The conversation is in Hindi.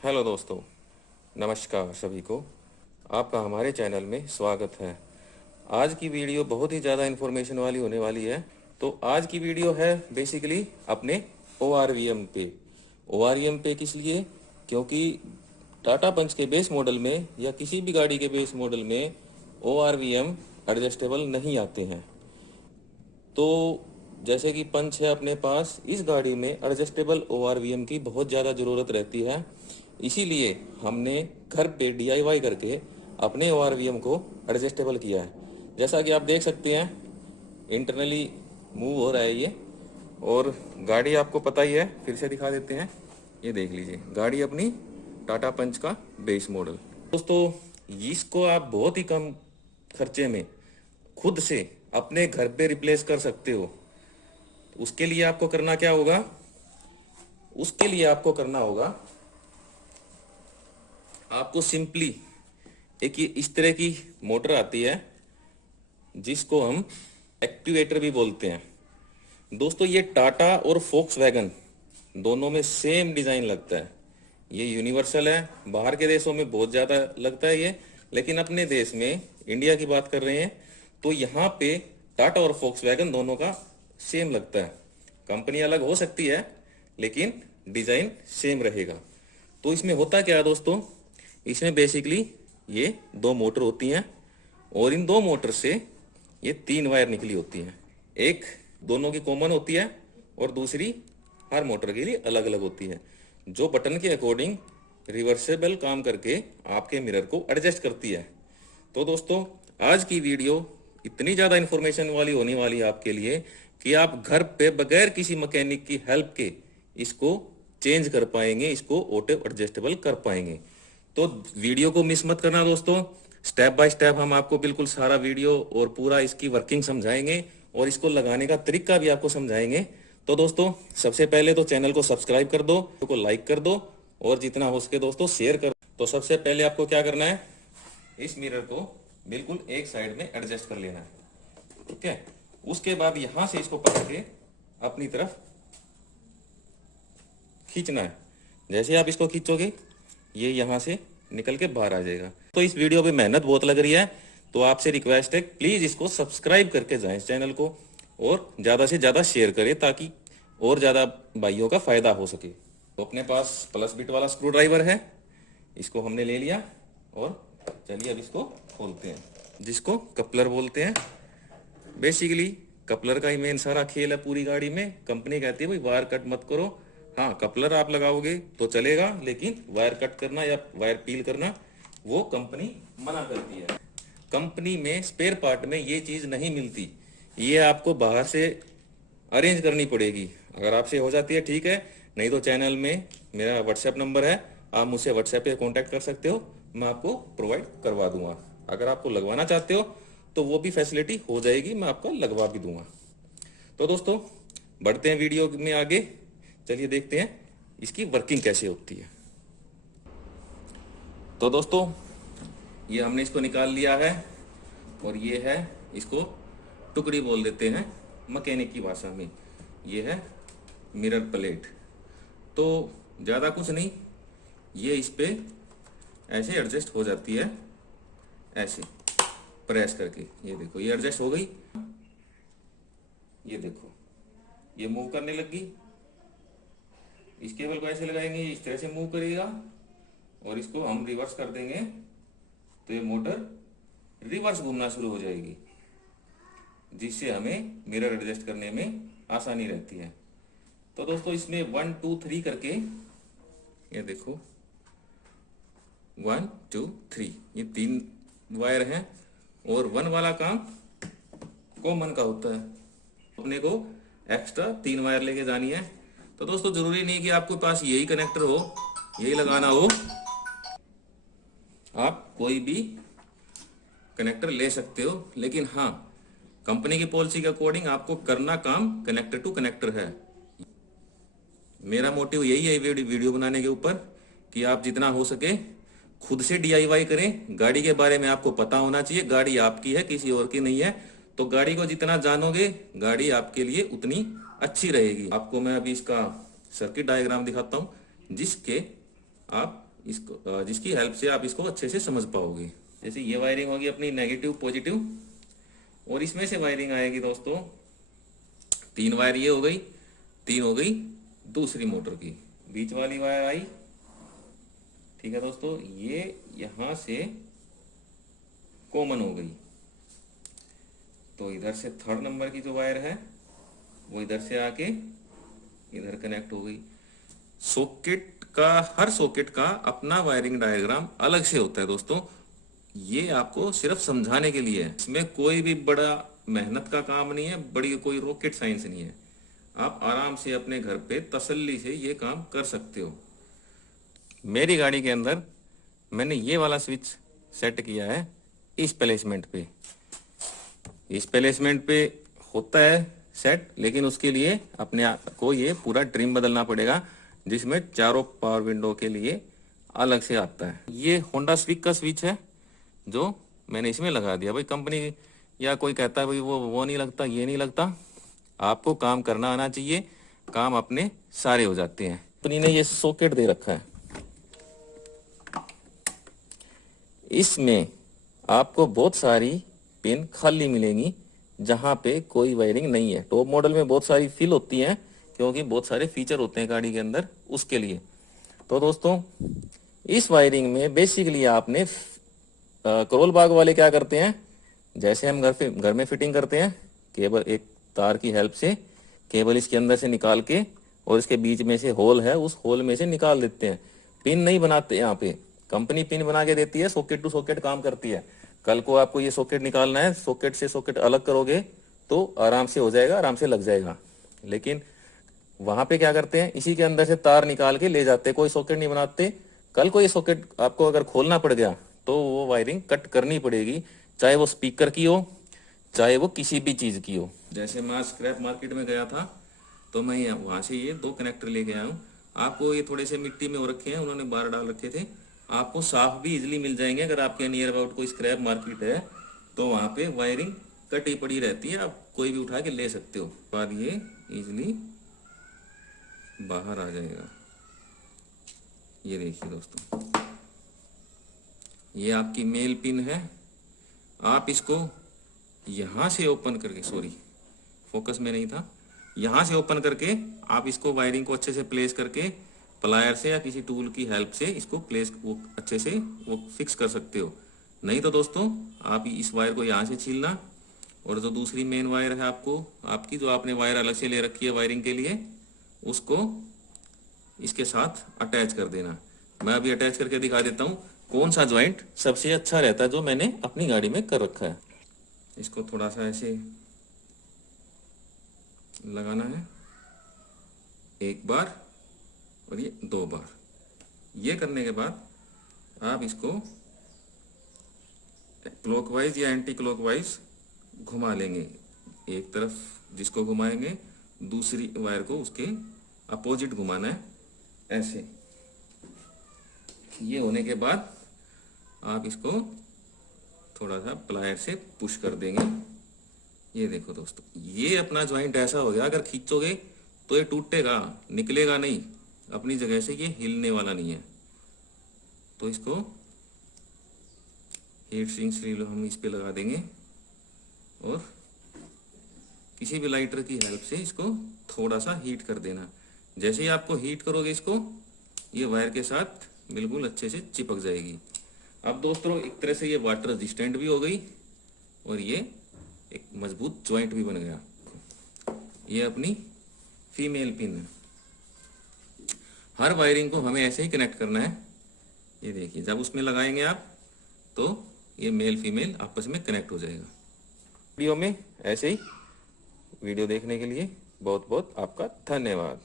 हेलो दोस्तों, नमस्कार सभी को। आपका हमारे चैनल में स्वागत है। आज की वीडियो बहुत ही ज़्यादा इन्फॉर्मेशन वाली होने वाली है। तो आज की वीडियो है बेसिकली अपने ORVM पे। ORVM पे किस लिए? क्योंकि टाटा पंच के बेस मॉडल में या किसी भी गाड़ी के बेस मॉडल में ORVM एडजस्टेबल नहीं आते हैं। तो जैसे कि पंच है अपने पास, इस गाड़ी में एडजस्टेबल ORVM की बहुत ज़्यादा ज़रूरत रहती है। इसीलिए हमने घर पे DIY करके अपने ORVM को एडजस्टेबल किया है। जैसा कि आप देख सकते हैं, इंटरनली मूव हो रहा है ये। और गाड़ी आपको पता ही है, फिर से दिखा देते हैं। ये देख लीजिए, गाड़ी अपनी टाटा पंच का बेस मॉडल। दोस्तों, इसको आप बहुत ही कम खर्चे में खुद से अपने घर पे रिप्लेस कर सकते हो। उसके लिए आपको करना क्या होगा? उसके लिए आपको करना होगा, आपको सिंपली एक ये इस तरह की मोटर आती है जिसको हम एक्टिवेटर भी बोलते हैं। दोस्तों, ये टाटा और फोक्सवैगन दोनों में सेम डिजाइन लगता है। ये यूनिवर्सल है। बाहर के देशों में बहुत ज्यादा लगता है ये, लेकिन अपने देश में, इंडिया की बात कर रहे हैं, तो यहाँ पे टाटा और फोक्सवैगन दोनों का सेम लगता है। कंपनी अलग हो सकती है लेकिन डिजाइन सेम रहेगा। तो इसमें होता क्या है दोस्तों, इसमें बेसिकली ये दो मोटर होती हैं और इन दो मोटर से ये 3 वायर निकली होती हैं। एक दोनों की कॉमन होती है और दूसरी हर मोटर के लिए अलग अलग होती है, जो बटन के अकॉर्डिंग रिवर्सेबल काम करके आपके मिरर को एडजस्ट करती है। तो दोस्तों, आज की वीडियो इतनी ज़्यादा इन्फॉर्मेशन वाली होने वाली है आपके लिए कि आप घर पे बगैर किसी मैकेनिक की हेल्प के इसको चेंज कर पाएंगे, इसको ऑटो एडजस्टेबल कर पाएंगे। तो वीडियो को मिस मत करना दोस्तों। स्टेप बाय स्टेप हम आपको बिल्कुल सारा वीडियो और पूरा इसकी वर्किंग समझाएंगे और इसको लगाने का तरीका भी आपको समझाएंगे। तो दोस्तों, सबसे पहले तो चैनल को सब्सक्राइब कर दो, वीडियो को लाइक कर दो और जितना हो सके दोस्तों शेयर कर। तो सबसे पहले आपको क्या करना है, इस मिरर को बिल्कुल एक साइड में एडजस्ट कर लेना है। ठीक है। उसके बाद यहां से इसको पकड़ के अपनी तरफ खींचना है। जैसे आप इसको खींचोगे, ये यहां से निकल के बाहर आ जाएगा। तो इस वीडियो पे मेहनत बहुत लग रही है, तो आपसे रिक्वेस्ट है, प्लीज इसको सब्सक्राइब करके जाएं इस चैनल को और ज्यादा से ज्यादा शेयर करें ताकि और ज्यादा भाइयों का फायदा हो सके। तो अपने पास प्लस बिट वाला स्क्रू ड्राइवर है, इसको हमने ले लिया और चलिए अब इसको खोलते हैं, जिसको कपलर बोलते हैं। बेसिकली कपलर का ही मेन सारा खेल है पूरी गाड़ी में। कंपनी कहती है भाई वायर कट मत करो। हाँ, कपलर आप लगाओगे तो चलेगा, लेकिन वायर कट करना या वायर पील करना वो कंपनी मना करती है। कंपनी में स्पेयर पार्ट में ये चीज नहीं मिलती, ये आपको बाहर से अरेंज करनी पड़ेगी। अगर आपसे हो जाती है ठीक है, नहीं तो चैनल में मेरा व्हाट्सएप नंबर है, आप मुझसे व्हाट्सएप पे कांटेक्ट कर सकते हो, मैं आपको प्रोवाइड करवा दूंगा। अगर आपको लगवाना चाहते हो तो वो भी फैसिलिटी हो जाएगी, मैं आपको लगवा भी दूंगा। तो दोस्तों, बढ़ते हैं वीडियो में आगे। चलिए देखते हैं इसकी वर्किंग कैसे होती है। तो दोस्तों, ये हमने इसको निकाल लिया है और ये है, इसको टुकड़ी बोल देते हैं मैकेनिक की भाषा में। ये है मिरर प्लेट। तो ज़्यादा कुछ नहीं, ये इस पे ऐसे एडजस्ट हो जाती है, ऐसे प्रेस करके। ये देखो, ये एडजस्ट हो गई। ये देखो, ये मूव करने लगी। इस केबल को ऐसे लगाएंगे, इस तरह से मूव करेगा और इसको हम रिवर्स कर देंगे तो ये मोटर रिवर्स घूमना शुरू हो जाएगी, जिससे हमें मिरर एडजस्ट करने में आसानी रहती है। तो दोस्तों, इसमें 1 2 3 करके, ये देखो 1 2 3, ये 3 वायर हैं और 1 वाला काम कॉमन का होता है। अपने को एक्स्ट्रा 3 वायर लेके जानी है। तो दोस्तों, जरूरी नहीं कि आपके पास यही कनेक्टर हो, यही लगाना हो, आप कोई भी कनेक्टर ले सकते हो। लेकिन हाँ, कंपनी की पॉलिसी के अकॉर्डिंग आपको करना काम कनेक्टर टू कनेक्टर है। मेरा मोटिव यही है वीडियो बनाने के ऊपर कि आप जितना हो सके खुद से DIY करें। गाड़ी के बारे में आपको पता होना चाहिए, गाड़ी आपकी है, किसी और की नहीं है। तो गाड़ी को जितना जानोगे, गाड़ी आपके लिए उतनी अच्छी रहेगी। आपको मैं अभी इसका सर्किट डायग्राम दिखाता हूं, जिसके आप इसको जिसकी हेल्प से आप इसको अच्छे से समझ पाओगे। जैसे ये वायरिंग होगी अपनी नेगेटिव पॉजिटिव, और इसमें से वायरिंग आएगी दोस्तों 3 वायर ये हो गई, 3 हो गई दूसरी मोटर की, बीच वाली वायर आई, ठीक है दोस्तों, ये यहां से कॉमन हो गई, तो इधर से 3rd नंबर की जो वायर है वो इधर से आके इधर कनेक्ट हो गई। सॉकेट का, हर सॉकेट का अपना वायरिंग डायग्राम अलग से होता है दोस्तों, ये आपको सिर्फ समझाने के लिए है, इसमें कोई भी बड़ा मेहनत का काम नहीं है, बड़ी कोई रॉकेट साइंस नहीं है, आप आराम से अपने घर पे तसल्ली से ये काम कर सकते हो। मेरी गाड़ी के अंदर मैंने ये वाला स्विच सेट किया है इस प्लेसमेंट पे, इस प्लेसमेंट पे होता है सेट, लेकिन उसके लिए अपने आप को ये पूरा ट्रिम बदलना पड़ेगा, जिसमें चारों पावर विंडो के लिए अलग से आता है। ये होंडा स्विक का स्विच है जो मैंने इसमें लगा दिया। भाई कंपनी या कोई कहता है भाई वो नहीं लगता, ये नहीं लगता, आपको काम करना आना चाहिए, काम अपने सारे हो जाते हैं। कंपनी ने ये सॉकेट दे रखा है, इसमें आपको बहुत सारी पिन खाली मिलेंगी जहां पे कोई वायरिंग नहीं है। टॉप मॉडल में बहुत सारी फिल होती हैं क्योंकि बहुत सारे फीचर होते हैं गाड़ी के अंदर, उसके लिए। तो दोस्तों इस वायरिंग में बेसिकली आपने करोल बाग वाले क्या करते हैं, जैसे हम घर में फिटिंग करते हैं, केबल एक तार की हेल्प से केबल इसके अंदर से निकाल के और इसके बीच में से होल है, उस होल में से निकाल देते हैं। पिन नहीं बनाते यहाँ पे, कंपनी पिन बना के देती है, सॉकेट टू सॉकेट काम करती है। कल को आपको ये सॉकेट निकालना है, सॉकेट से सॉकेट अलग करोगे तो आराम से हो जाएगा, आराम से लग जाएगा। लेकिन वहां पे क्या करते हैं, इसी के अंदर से तार निकाल के ले जाते हैं, कोई सॉकेट नहीं बनाते। कल को ये सॉकेट आपको अगर खोलना पड़ गया तो वो वायरिंग कट करनी पड़ेगी, चाहे वो स्पीकर की हो, चाहे वो किसी भी चीज की हो। जैसे मैं स्क्रैप मार्केट में गया था तो मैं वहां से ये 2 कनेक्टर ले गया हूँ। आपको ये थोड़े से मिट्टी में हो रखे हैं, उन्होंने बार डाल रखे थे, आपको साफ भी इजिली मिल जाएंगे। अगर आपके नियर अबाउट कोई स्क्रैप मार्केट है तो वहां पे वायरिंग कटी पड़ी रहती है, आप कोई भी उठा के ले सकते हो, बाद ये इजिली बाहर आ जाएगा। ये देखिए दोस्तों, ये आपकी मेल पिन है, आप इसको यहां से ओपन करके, सॉरी फोकस में नहीं था, यहां से ओपन करके आप इसको वायरिंग को अच्छे से प्लेस करके प्लायर से या किसी टूल की हेल्प से इसको प्लेस वो अच्छे से वो फिक्स कर सकते हो। नहीं तो दोस्तों आप इस वायर को यहाँ से छीलना, और जो दूसरी मेन वायर है आपकी जो आपने वायर अलग से ले रखी है वायरिंग के लिए, उसको इसके साथ अटैच कर देना। मैं अभी अटैच करके दिखा देता हूँ कौन सा ज्वाइंट सबसे अच्छा रहता है जो मैंने अपनी गाड़ी में कर रखा है। इसको थोड़ा सा ऐसे लगाना है, 1 बार और ये 2 बार। ये करने के बाद आप इसको क्लॉकवाइज या एंटी क्लॉकवाइज घुमा लेंगे। एक तरफ जिसको घुमाएंगे, दूसरी वायर को उसके अपोजिट घुमाना है, ऐसे। ये होने के बाद आप इसको थोड़ा सा प्लायर से पुश कर देंगे। ये देखो दोस्तों, ये अपना ज्वाइंट ऐसा हो गया, अगर खींचोगे तो ये टूटेगा, निकलेगा नहीं अपनी जगह से, ये हिलने वाला नहीं है। तो इसको हीट सिंक सील हम इस पे लगा देंगे और किसी भी लाइटर की हेल्प से इसको थोड़ा सा हीट कर देना। जैसे ही आपको हीट करोगे इसको, ये वायर के साथ बिल्कुल अच्छे से चिपक जाएगी। अब दोस्तों एक तरह से ये वाटर रेजिस्टेंट भी हो गई और ये एक मजबूत ज्वाइंट भी बन गया। ये अपनी फीमेल पिन है। हर वायरिंग को हमें ऐसे ही कनेक्ट करना है। ये देखिए, जब उसमें लगाएंगे आप तो ये मेल फीमेल आपस में कनेक्ट हो जाएगा। वीडियो में ऐसे ही, वीडियो देखने के लिए बहुत बहुत आपका धन्यवाद।